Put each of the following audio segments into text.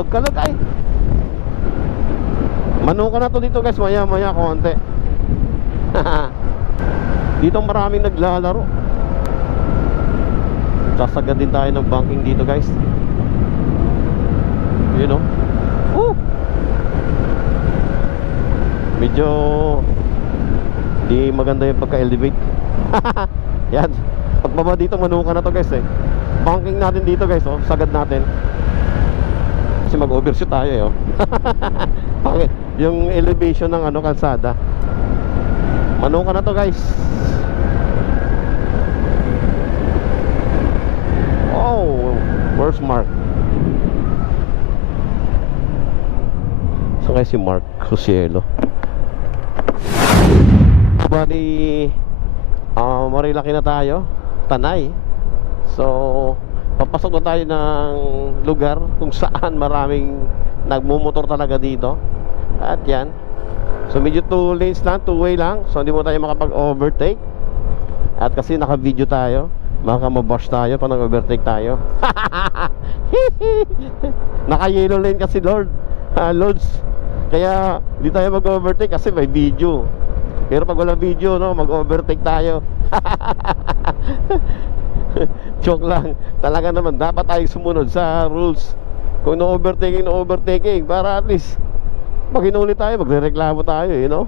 Kalog-kalog ay. Manuka na to dito guys, maya-maya konti. Dito maraming naglalaro. Sasagad din tayo ng banking dito guys. You know. Medyo di maganda yung pagka-elevate. Yan. Pagbaba dito manuka na to guys eh. Banking natin dito guys oh, sagad natin. Kasi mag-overshoot tayo eh oh. Yung elevation ng ano kalsada. Manuka na to guys. Oh, where's Mark? Saan kayo si Mark Josielo? Bali Marilaki na tayo, Tanay. So papasok na tayo ng lugar kung saan maraming nagmumotor talaga dito. At yan. So medyo 2 lanes lang, 2-way lang. So hindi mo tayo makapag-overtake. At kasi naka-video tayo, baka mabash tayo pag nag-overtake tayo. Naka-yellow lane kasi Lods. Kaya hindi tayo mag-overtake kasi may video. Pero pag wala video, no, mag-overtake tayo. Joke lang. Talaga naman, dapat tayong sumunod sa rules. Kung no-overtaking para at least pag hinuli tayo, magre-reklamo tayo, you know.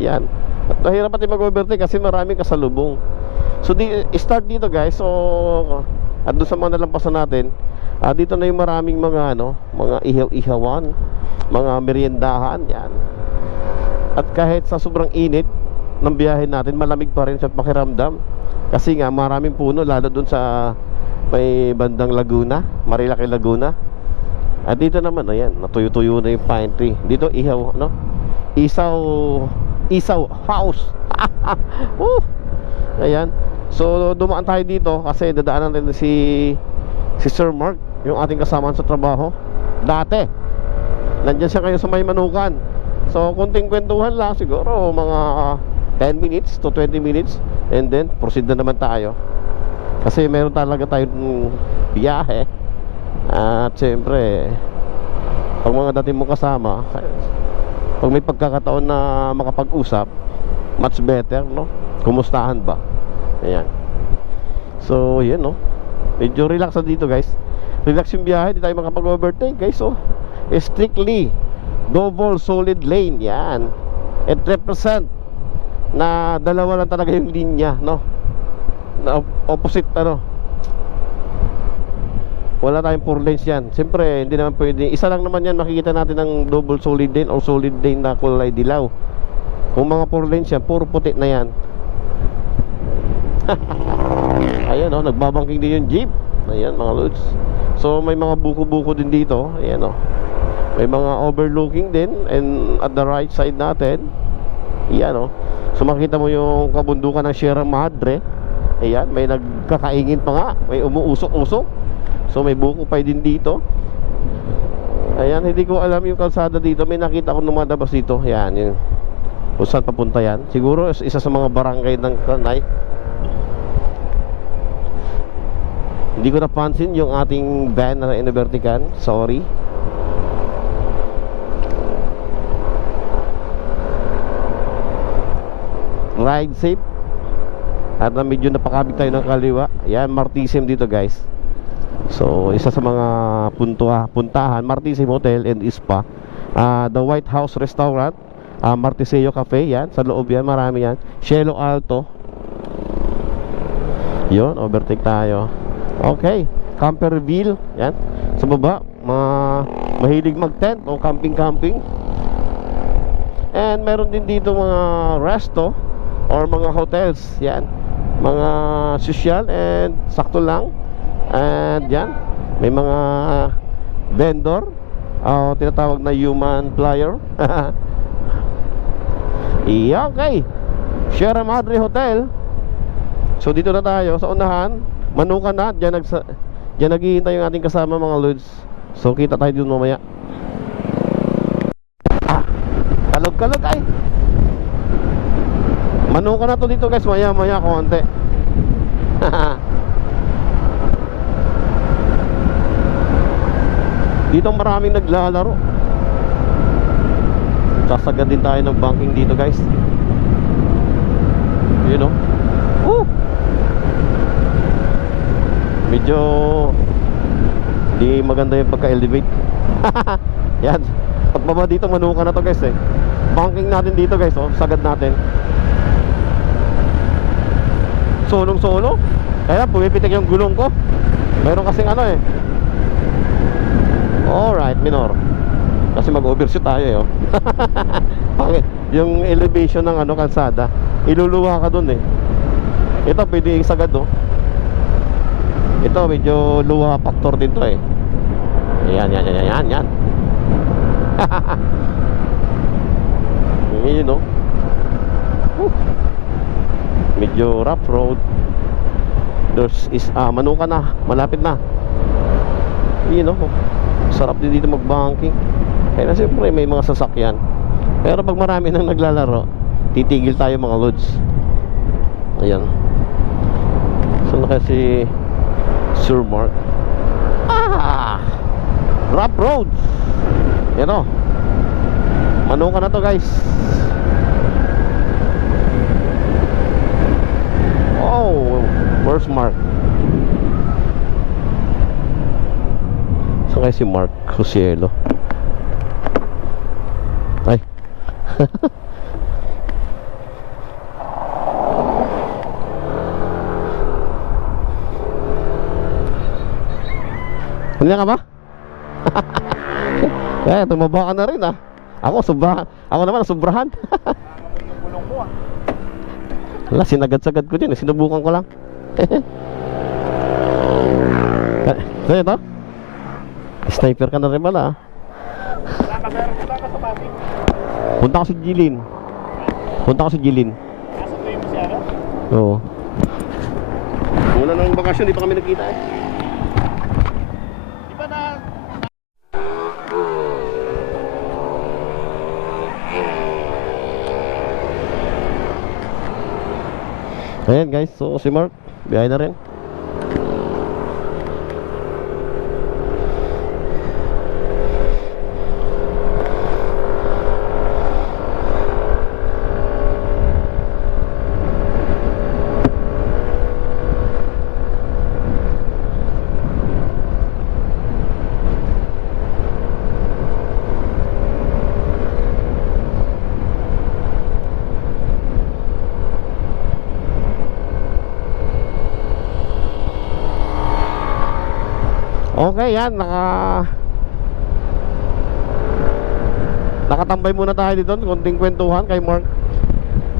Yan. At mahirap pati mag-overtake kasi maraming kasalubong. So start dito guys. So at doon sa mga nalampasan natin, dito na yung maraming mga mga ihaw-ihawan, mga meriendahan, yan. At kahit sa sobrang init ng biyahe natin, malamig pa rin sa pakiramdam. Kasi nga maraming puno, lalo dun sa may bandang Laguna, Marilaki Laguna. At dito naman, ayan, natuyo-tuyo na yung pine tree. Dito ihaw, Isaw house. Ayan. So dumaan tayo dito kasi dadaanan natin si Sir Mark, yung ating kasama sa trabaho dati. Nandiyan siya kayo sa may Manukan. So kunting kwentuhan lang siguro, mga 10 minutes to 20 minutes. And then proceed na naman tayo. Kasi meron talaga tayong biyahe. At siyempre pag mga dati mong kasama, pag may pagkakataon na makapag-usap, much better, no? Kumustahan ba? Ayan. So yan, no? Medyo relax na dito guys. Relax yung biyahe, di tayo makapag-overtake guys. So strictly double solid lane, yan. At represent na dalawa lang talaga yung linya, no? Na opposite, wala tayong 4 lanes yan. Siyempre, hindi naman pwede. Isa lang naman yan, makikita natin ng double solid lane or solid lane na kulay dilaw. Kung mga 4 lanes yan, puro puti na yan. Ayan, nagbabangking din yung jeep. Ayan mga lods. So may mga buko-buko din dito. Ayan, may mga overlooking din. And at the right side natin, ayan, so makita mo yung kabundukan ng Sierra Madre. Ayan, may nagkakaingin pa nga. May umuusok-usok. So may buko pa din dito. Ayan, hindi ko alam yung kalsada dito. May nakita ko lumadabas dito. Ayan, yung kung saan papunta yan. Siguro isa sa mga barangay ng Tanay. Hindi ko napansin yung ating van na inibertikan. Sorry. Ride safe. At medyo napakabig tayo ng kaliwa. Yan, Martisim dito guys. So isa sa mga puntahan, Martisim Hotel and Spa, The White House Restaurant, Martiseo Cafe, yan, sa loob yan, marami yan. Cielo Alto. Yun, overtake tayo. Okay, Camperville, yan. Sa baba, mahilig mag-tent o camping-camping. And meron din dito mga resto or mga hotels, yan. Mga social and sakto lang. And yan, may mga vendor, tinatawag na human flyer. Yeah, okay. Sierra Madre Hotel. So dito na tayo sa unahan. Manukan na, dyan naghihintay yung ating kasama mga lods. So kita tayo dun mamaya. Kalog-kalog ay. Manukan na to dito guys, maya-maya konti. Dito maraming naglalaro. Sasagad din tayo ng banking dito guys. Yun o. Medyo di maganda yung pagka-elevate. Yan. Pagbaba dito manuka na to guys eh. Banking natin dito guys oh. Sagad natin. Solong solo. Kaya pumipitik yung gulong ko. Meron kasing ano eh. Alright, minor. Kasi mag-overshoot tayo eh oh. Yung elevation ng ano kalsada, iluluwa ka dun eh. Ito pwede isagad oh. Ito medyo luwa factor din to eh. Yan. Yan oh. Medyo rough road. There's is manuka na, malapit na. Yun oh. Sarap din dito mag-banking. Kaya na siyempre may mga sasakyan. Pero pag marami nang naglalaro, titigil tayo mga loads. Ayan. Saan na kasi Sir Mark? Rough roads. Yan o. Manuka na to guys. Oh, where's Mark? Saan kaya si Mark Crucielo? Ay. Hindi ka ba? Eh, tumaba ka na rin ah. Ako naman sobrahan. Wala, sinagad-sagad ko din eh. Sinubukan ko lang. So ito? Sniper ka na rin pala ah. Punta ko sa Jilin. Nasa tuloy mo siya, no? Oo. Mula ng bakasyon, di pa kami nagkita eh. Di ba na... Ayan guys, so si Mark, biyahe na rin. Okay, yan, nakatambay muna tayo dito, konting kwentuhan kay Mark,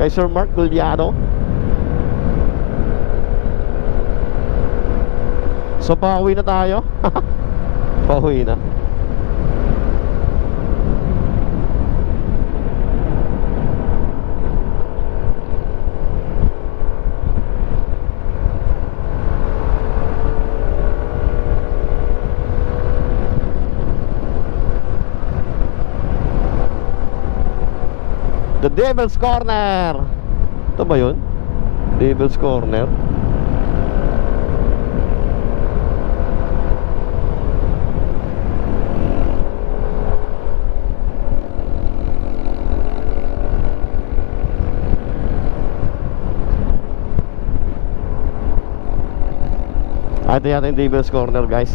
kay Sir Mark Gulyado. So pauwi na tayo. Pauwi na. The Devil's Corner. Ito ba yun? Devil's Corner. Ito yata yung Devil's Corner guys.